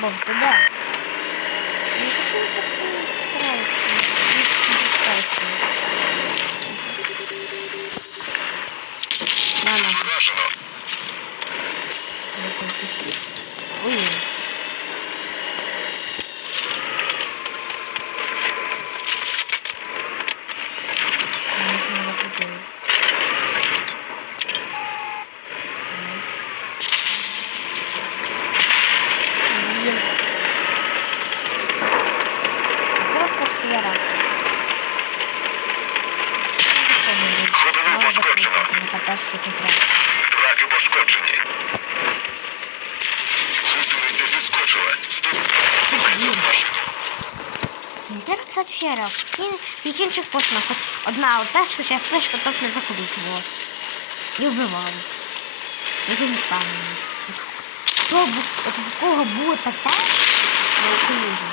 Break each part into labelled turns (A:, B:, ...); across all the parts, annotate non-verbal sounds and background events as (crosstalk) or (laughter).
A: Боже, ти да. Ну, на.
B: Вражено.
A: Я запишу. Ой. Не засвітили. Блін. Треба писати, що я рак.
B: Ходове
A: Мало
B: пошкоджено.
A: закрутити, не потащи хоч раз.
B: Траки пошкоджені. Гусениця зіскочила. Стоп.
A: Блін. Не треба писати ще. Всі всіх інших хоч одна отеж, хоча флешка точно закручувала. І вбивала. Я цьому впевнена. Хто бу, от з кого буде ПТ на околюжі,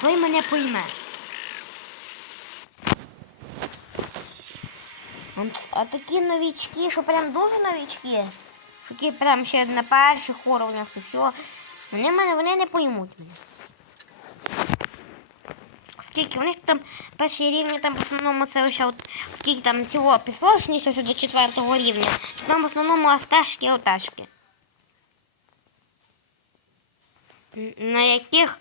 A: той мене пойме. А такі новічки, що прям дуже новічки, що ті прям ще на перших уровнях і все, вони мене вони не поймуть мене. Скільки у них там перші рівні, там в основному це лише от скільки там цього пісочніше до четвертого рівня, там в основному асташки оташки. Н- На яких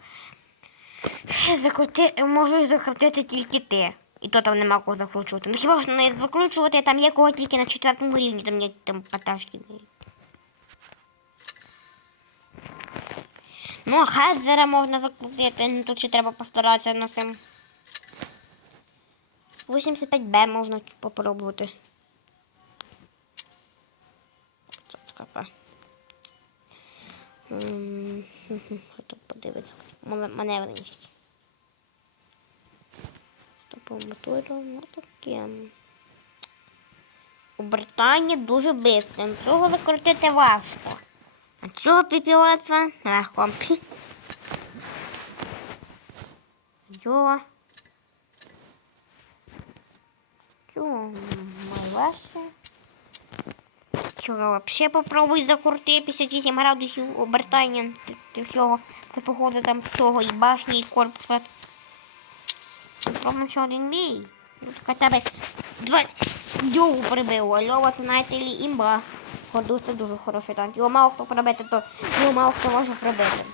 A: закрути, можуть закрутити тільки ти. І то там нема кого закручувати. Ну хіба ж не закручувати, там є кого тільки на четвертому рівні, там є там паташки. Ну, а хезера можна закрутити, ну тут ще треба постаратися на цим. 85Б можна попробувати. Хто подивиться. Мане- Маневреність. Стопом мотору, ну таке. Обертання дуже швидко. Цього закрутити важко. А цього піпілеться легко. Йо. Цього важче. Цього вообще попробуй закрути 58 градусів обертання. Ти всього. Це походу там всього і башні, і корпуса. Попробуємо ще один бій. Тут хоча б два йогу прибив. А Льова це лі імба. Ходу це дуже хороший танк. Його мало хто прибити, то його мало хто може прибити.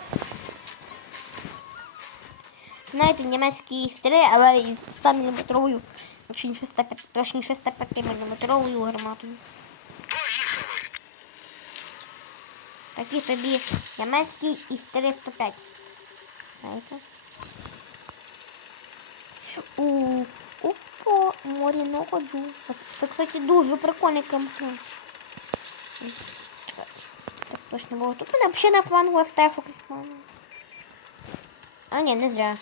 A: Знаєте, німецькі стри, але із 100 мм, точніше 105 точніше 105 мм гарматою. Такі собі німецькі із 305. Знаєте? У Опа, морі не ходжу. Це, кстати, дуже прикольний камуфляж. Так точно було. Тут мене взагалі на флангу стефу кисману. А ні, не зря.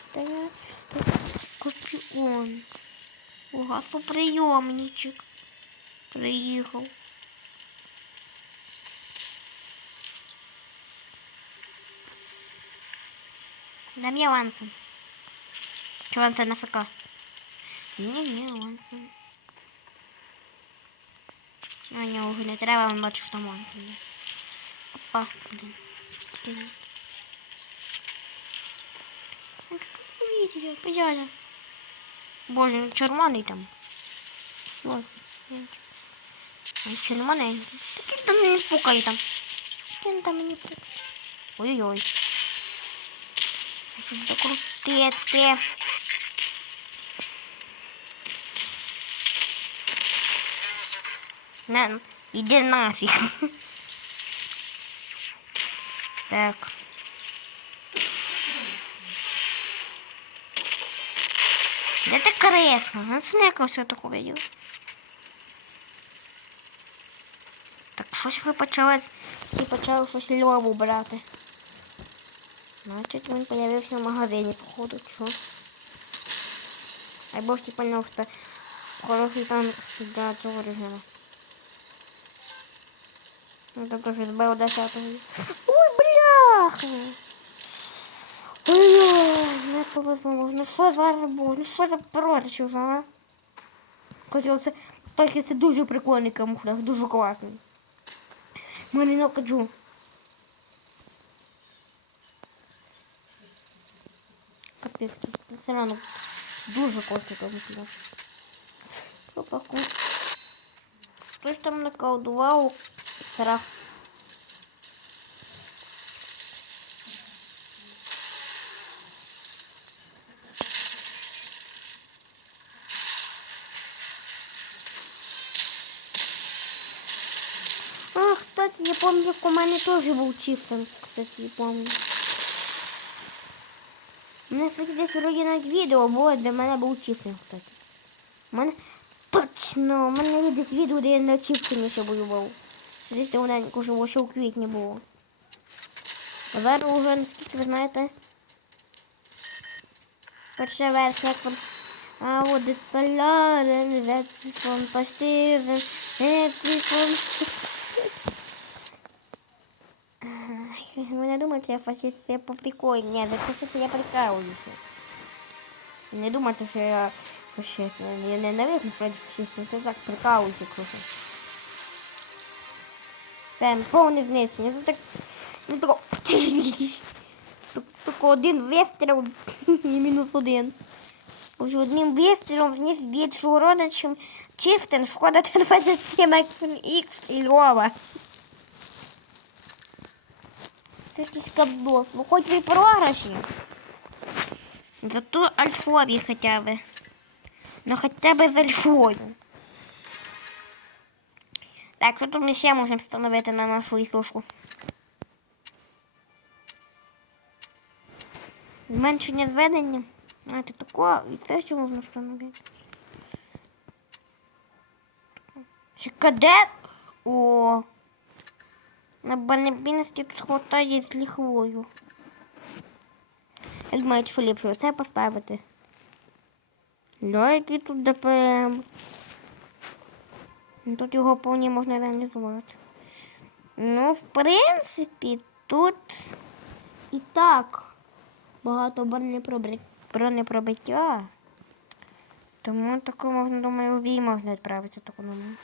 A: Стоять. Тут скорпіон. О, гасоприйомничек. Приїхав. Дам я Лансен. Чи Лансен на ФК? Ні-ні, Лансен. А, ні, вже не треба, він бачу, що там Опа, блін. Блін. Ну, подяжа. Боже, червоний там. Червоний. Такий там не пукає там. Він там мені пукає. Ой-ой-ой. На, іди нафіг. Так. Де ти кресло? Снега все таке видів. Так, щось ви почали, всі почали щось льову брати. Значить, він появився в магазині, походу, що. Або всі поняли, що хороший танк для цього режиму. Ну добре, що збив Ой, бляха! Ой, не повезло. что що зараз було? Ну що за пророчив, а? Хотів це... так це дуже прикольний камуфляж, дуже класний. Мене не кажу. Капець, це все равно дуже класний камуфляж. Що Хтось там наколдував страх. А, кстати, я помню, у мене теж був чифтом, кстати, я помню. У мене, кстати, десь вроді навіть відео було, де в мене був чифтинг, кстати. У мене точно, у мене є десь відео, де я на чифтині ще воював. Десь давненько було, ще у квітні було. Уже, наскільки ви знаєте, перша версія, як а от солярен, ветрісон, пастизен, ветрісон. Ви не думаєте, я фашист, по приколу. Ні, за фашист я прикалуюся. Не думайте, що я фашист. Я не навіть насправді фашист, я все так прикалуюся круто. Прям повне знищення. Це так... Ну тако... Так- Тако один вистріл (laughs) і мінус один. Уже одним вистрілом вніс більше урона, чим Чифтен, Шкода Т-27 X і Льова. Це якийсь капздос. Ну хоч і програші. Зато альфові хоча б. Ну хоча б з альфою. Так, що тут ми ще можемо встановити на нашу ісушку? Зменшення зведення. А, це тако, і це що можна встановити. Ще кадет? О. На банебінності тут хватає з ліхвою. Як думаєте, що ліпше це поставити? Лайки тут ДПМ. Ну, Тут його повні можна реалізувати. Ну, в принципі, тут і так багато бронепробиття. Тому таку можна, думаю, в бій можна відправити таку номер.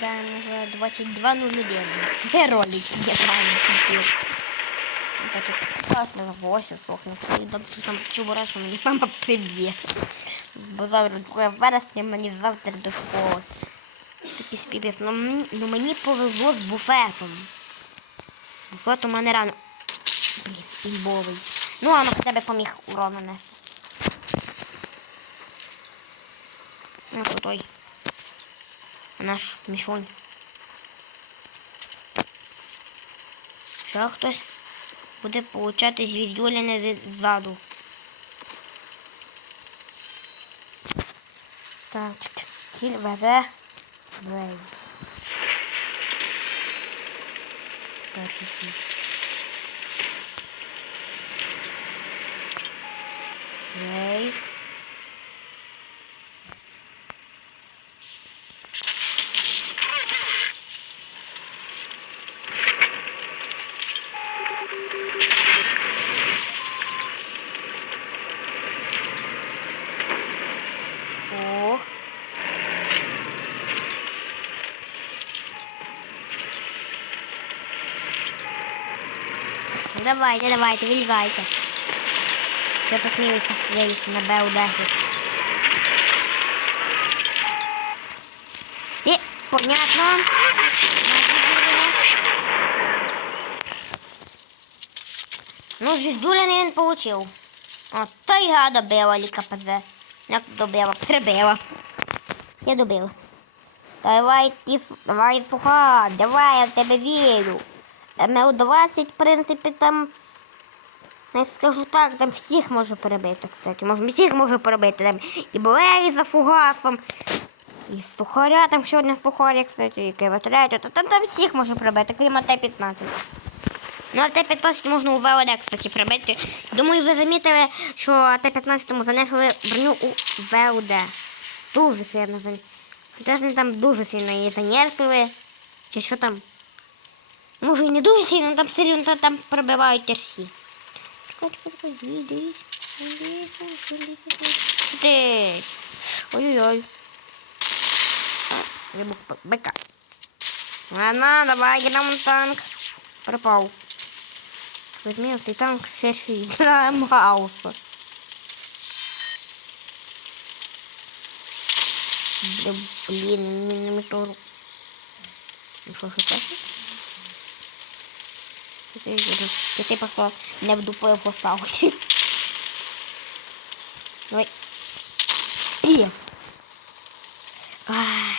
A: Да, уже 22.01. Де ролик знімаємо капець. Короче, класно гостя слухай. Якщо я добре там чубура, що мені мама приб'є. Бо завтра 2 вересня мені завтра до школи. Такий співець. Ну, мені- ну мені повезло з буфетом. Буфет у мене рано. Блін, імбовий. Ну, а на тебе поміг урон нанести. Ну, крутой. Наш мішонь. Ще хтось буде получати звіздюляне ззаду. Так, ціль везе Вей. Перший ціль. Вейс. Ох. Давайте, давайте, вилізайте. Я посмілися вилізти на Б-10. Ти, понятно? Ну, звіздуляний він получив. О, то га добила ліка ПЗ. Як добила, прибила. Я добила. Давай, ти, давай, суха, давай, я в тебе вірю. МЛ-20, в принципі, там, не скажу так, там всіх може перебити, кстати. Може, всіх може перебити. Там і Блей за фугасом, І сухаря, там ще одне сухаря, кстати, яке витряють. Та там, там всіх можна прибити, крім АТ-15. Ну, АТ-15 можна у ВОД, кстати, прибити. Думаю, ви замітили, що АТ-15 занесли броню у ВОД. Дуже сильно зан... Чесно, там дуже сильно її занерсили. Чи що там? Може і не дуже сильно, там все рівно там пробивають всі. Чекай, чекай, чекай, десь, десь, десь, десь. Ой-ой-ой. Бика. Ладно, давай, грам танк. Пропав. Возьми цей танк шість. Зламався. (laughs) Да, блін, мінометор. Ну що, що я це просто не вдупив поставився. Давай. Ай.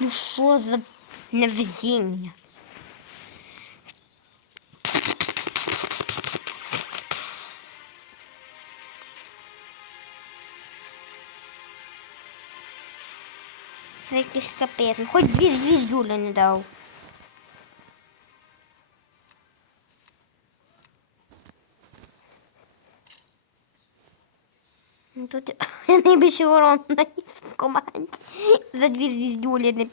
A: Ну що за невезіння? Це якийсь капець. Хоч дві не дав. Тут я (laughs) найбільший (laughs) наніс в команді. За дві звіздюлі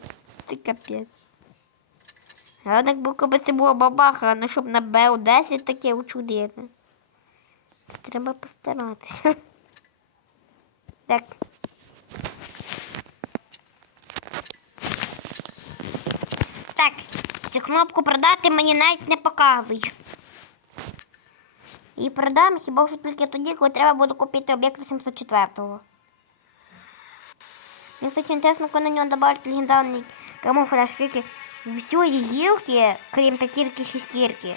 A: це капець. Головне, якби це була бабаха, ну щоб на БО-10 таке учудити. Треба постаратися. (laughs) Так. Так, цю кнопку продати мені навіть не показує. І продам хіба що тільки тоді, коли треба буде купити об'єкт 704-го. Мені, кстати, интересно, коли на нього добавить легендарний камуфляж, всієї гілки, крім п'ятірки шестірки.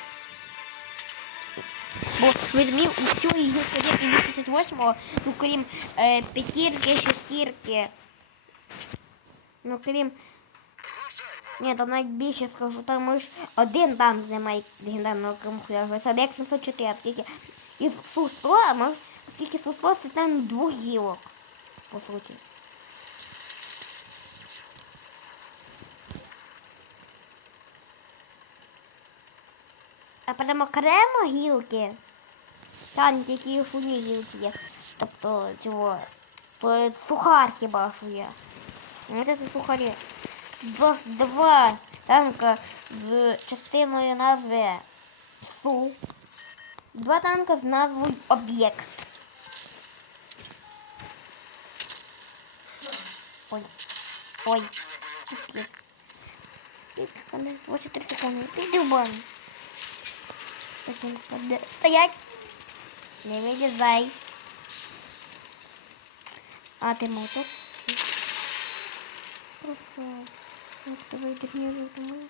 A: Бо візьмі у всієї гілки об'єкта 258-го, ну крім е, п'ятірки, шестірки. Ну крім ні, там навіть більше скажу, там лише один танк де має легендарного камуфляжу. Це об'єкт 704, скільки із Су-100, а може, скільки Су-100, це там двох гілок, по суті. А прямо окремо гілки, там тільки в одній гілці є. Тобто цього, то сухар хіба що є. Ну, Це сухарі. Дос два танка з частиною назви СУ. Два танка з назвою Об'єкт. Ой. Ой. Секунди, 83 секунди. В баню. Стоять! Не вилізай. А ти мотор? Просто... Давай дерьмо думаю.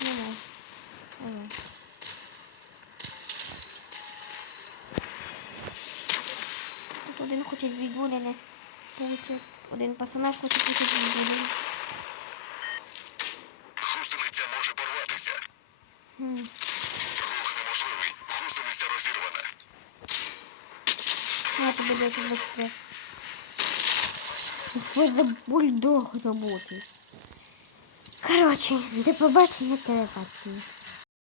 A: Ну да. Ага. Тут один хоче. Получить. Один персонаж хоче хоче відгуляне.
B: Гусениця може порватися.
A: Хм.
B: Рух неможливий. Гусениця розірвана.
A: Я тобі дати быстрее. Що за бульдог работает? Короче, до побачення телебачення.